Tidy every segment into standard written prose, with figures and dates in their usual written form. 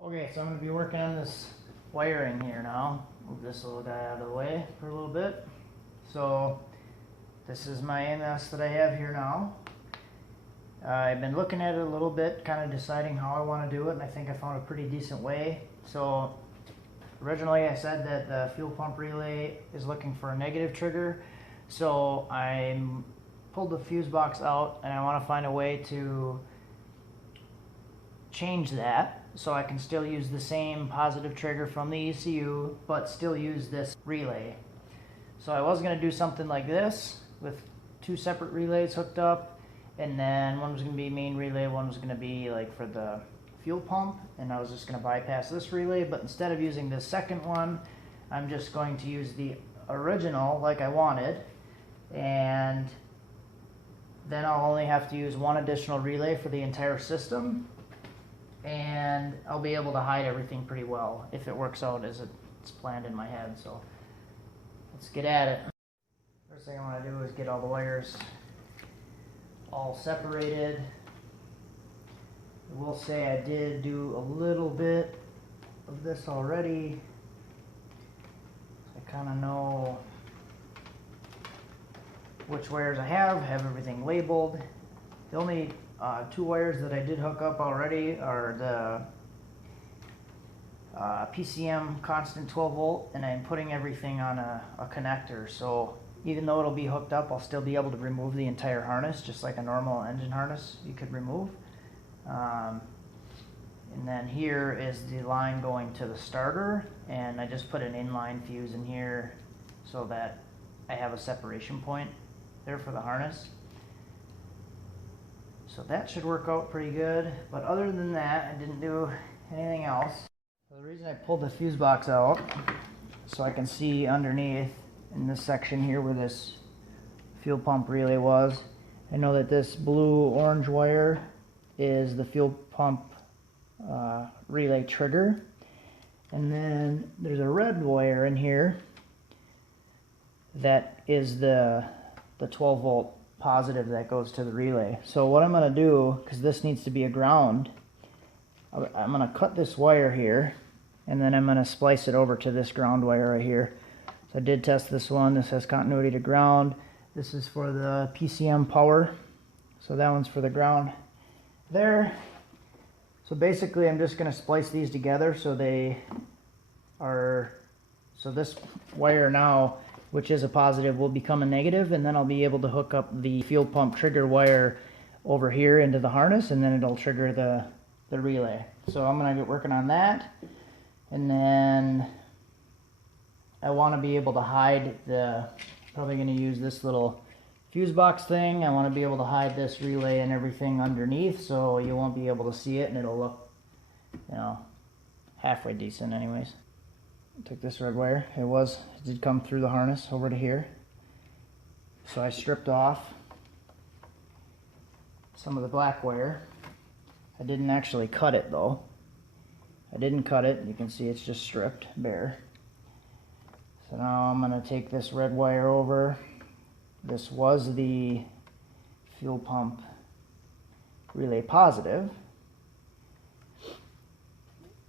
Okay, so I'm going to be working on this wiring here now. Move this little guy out of the way for a little bit. So this is my AMS that I have here now. I've been looking at it a little bit, kind of deciding how I want to do it, and I think I found a pretty decent way. So originally I said that the fuel pump relay is looking for a negative trigger. So I pulled the fuse box out and I want to find a way to change that so I can still use the same positive trigger from the ECU but still use this relay. So I was going to do something like this with two separate relays hooked up, and then one was going to be main relay, one was going to be like for the fuel pump, and I was just going to bypass this relay. But instead of using this second one, I'm just going to use the original like I wanted, and then I'll only have to use one additional relay for the entire system, and I'll be able to hide everything pretty well if it works out as it's planned in my head. So let's get at it. First thing I want to do is get all the wires all separated. I will say I did do a little bit of this already. I kind of know which wires I have everything labeled. The only two wires that I did hook up already are the PCM constant 12 volt, and I'm putting everything on a connector. So even though it'll be hooked up, I'll still be able to remove the entire harness, just like a normal engine harness you could remove. And then here is the line going to the starter, and I just put an inline fuse in here so that I have a separation point there for the harness. So that should work out pretty good, but other than that, I didn't do anything else. So the reason I pulled the fuse box out, so I can see underneath in this section here where this fuel pump relay was. I know that this blue-orange wire is the fuel pump relay trigger, and then there's a red wire in here that is the 12 volt positive that goes to the relay. So what I'm going to do, because this needs to be a ground, I'm going to cut this wire here, and then I'm going to splice it over to this ground wire right here. So I did test this one. This has continuity to ground. This is for the PCM power. So that one's for the ground there. So basically I'm just going to splice these together so they are, so this wire now, which is a positive, will become a negative, and then I'll be able to hook up the fuel pump trigger wire over here into the harness, and then it'll trigger the relay. So I'm going to get working on that, and then I want to be able to hide probably going to use this little fuse box thing. I want to be able to hide this relay and everything underneath so you won't be able to see it, and it'll look, halfway decent anyways. Took this red wire. It did come through the harness over to here. So I stripped off some of the black wire. I didn't actually cut it though. I didn't cut it. You can see it's just stripped bare. So now I'm going to take this red wire over. This was the fuel pump relay positive.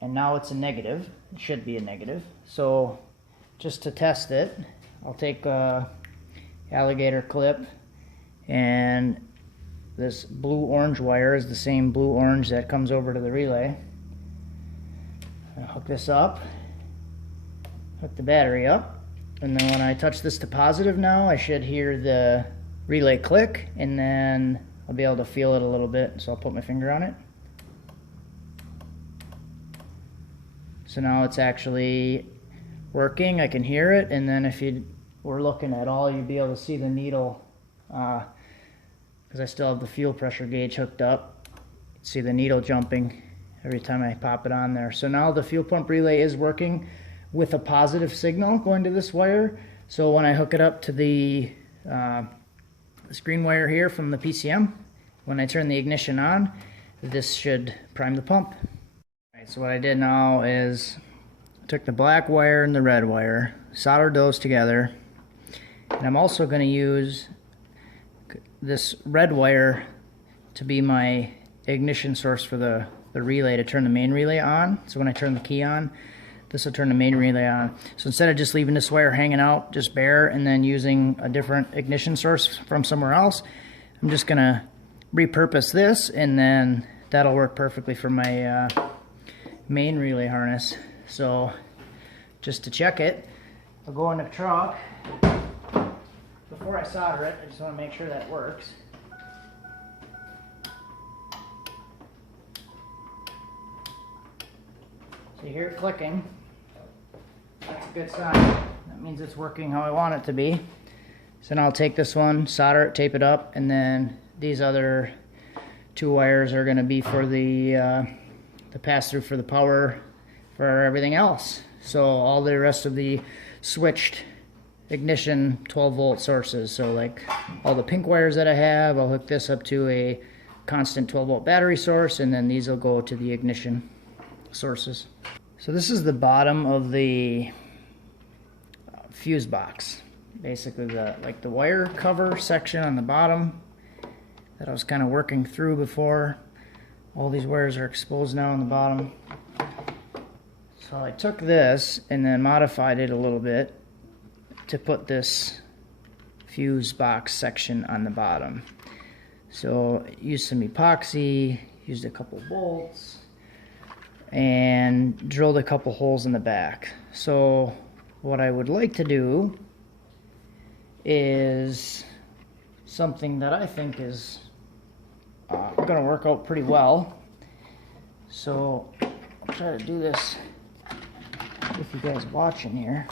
And now it's a negative. It should be a negative. So just to test it, I'll take a alligator clip, and this blue-orange wire is the same blue-orange that comes over to the relay. I'll hook this up, hook the battery up, and then when I touch this to positive now, I should hear the relay click, and then I'll be able to feel it a little bit, so I'll put my finger on it. So now it's actually working. I can hear it, and then if you were looking at all, you'd be able to see the needle, because I still have the fuel pressure gauge hooked up. See the needle jumping every time I pop it on there. So now the fuel pump relay is working with a positive signal going to this wire. So when I hook it up to this green wire here from the PCM, when I turn the ignition on, this should prime the pump. So what I did now is I took the black wire and the red wire, soldered those together, and I'm also going to use this red wire to be my ignition source for the the relay to turn the main relay on. So when I turn the key on, this will turn the main relay on. So instead of just leaving this wire hanging out just bare and then using a different ignition source from somewhere else, I'm just gonna repurpose this, and then that'll work perfectly for my main relay harness. So just to check it, I'll go in the truck. Before I solder it, I just want to make sure that works. So you hear it clicking. That's a good sign. That means it's working how I want it to be. So now I'll take this one, solder it, tape it up, and then these other 2 wires are going to be for the pass-through for the power for everything else. So all the rest of the switched ignition 12-volt sources. So like all the pink wires that I have, I'll hook this up to a constant 12-volt battery source, and then these will go to the ignition sources. So this is the bottom of the fuse box. Basically the wire cover section on the bottom that I was kind of working through before. All these wires are exposed now on the bottom. So I took this and then modified it a little bit to put this fuse box section on the bottom. So I used some epoxy, used a couple bolts, and drilled a couple holes in the back. So what I would like to do is something that I think is going to work out pretty well. So I'll try to do this with you guys watching here.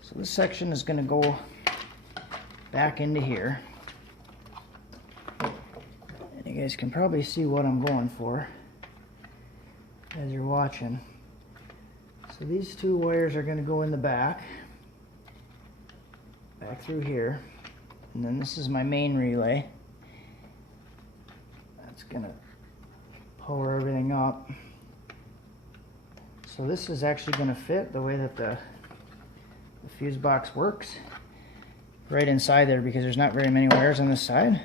So this section is going to go back into here. And you guys can probably see what I'm going for as you're watching. So these 2 wires are going to go in the back through here, and then this is my main relay. That's going to power everything up. So this is actually going to fit the way that the fuse box works right inside there, because there's not very many wires on this side.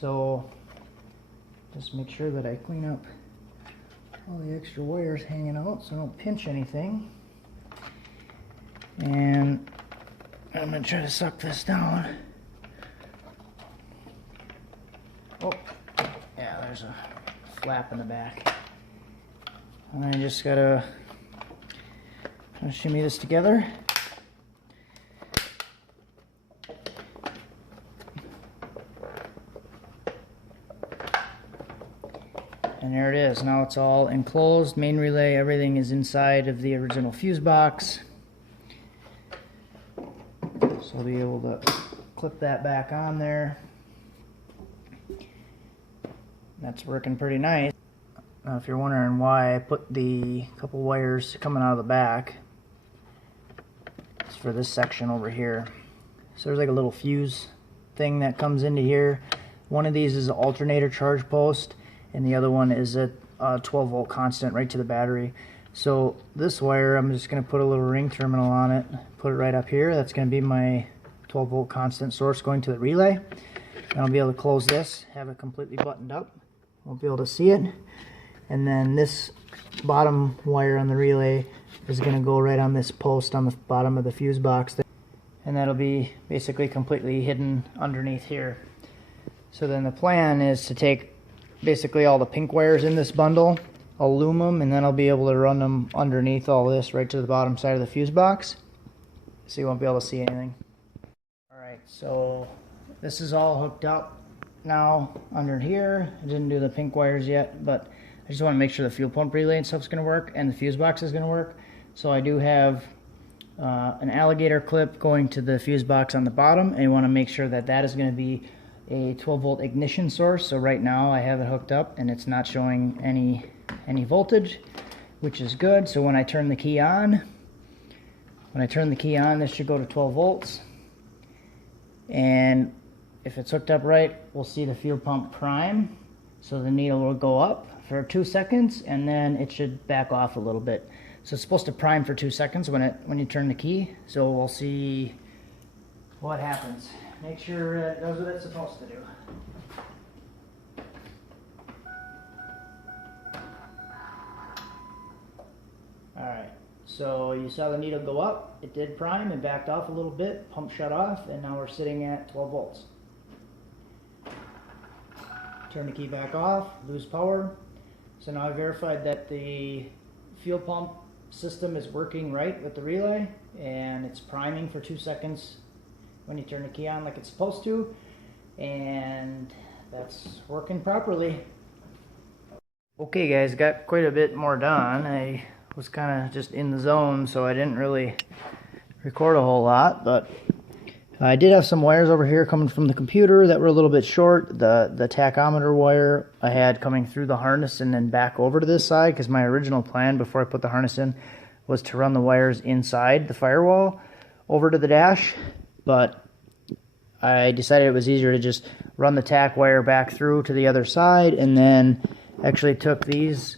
So just make sure that I clean up all the extra wires hanging out so I don't pinch anything. And I'm going to try to suck this down. Oh, yeah, there's a flap in the back. And I just got to shimmy this together. And there it is. Now it's all enclosed. Main relay, everything is inside of the original fuse box. So I'll be able to clip that back on there. That's working pretty nice. Now if you're wondering why I put the couple wires coming out of the back, it's for this section over here. So there's like a little fuse thing that comes into here. One of these is an alternator charge post, and the other one is a 12-volt constant right to the battery. So this wire, I'm just going to put a little ring terminal on it, put it right up here. That's going to be my 12-volt constant source going to the relay. And I'll be able to close this, have it completely buttoned up. Won't be able to see it. And then this bottom wire on the relay is going to go right on this post on the bottom of the fuse box. And that'll be basically completely hidden underneath here. So then the plan is to take basically all the pink wires in this bundle, I'll loom them, and then I'll be able to run them underneath all this right to the bottom side of the fuse box, so you won't be able to see anything. Alright, so this is all hooked up now under here. I didn't do the pink wires yet, but I just want to make sure the fuel pump relay and stuff's going to work and the fuse box is going to work. So I do have an alligator clip going to the fuse box on the bottom, and you want to make sure that that is going to be a 12-volt ignition source. So right now I have it hooked up and it's not showing any voltage, which is good. So when I turn the key on, this should go to 12 volts. And if it's hooked up right, we'll see the fuel pump prime. So the needle will go up for 2 seconds, and then it should back off a little bit. So it's supposed to prime for 2 seconds when you turn the key. So we'll see what happens. Make sure it does what it's supposed to do. So you saw the needle go up, it did prime and backed off a little bit, pump shut off, and now we're sitting at 12 volts. Turn the key back off, lose power. So now I verified that the fuel pump system is working right with the relay, and it's priming for 2 seconds when you turn the key on like it's supposed to, and that's working properly. Okay guys, got quite a bit more done. I was kind of just in the zone, so I didn't really record a whole lot, but I did have some wires over here coming from the computer that were a little bit short. The tachometer wire I had coming through the harness and then back over to this side, because my original plan before I put the harness in was to run the wires inside the firewall over to the dash, but I decided it was easier to just run the tach wire back through to the other side, and then actually took these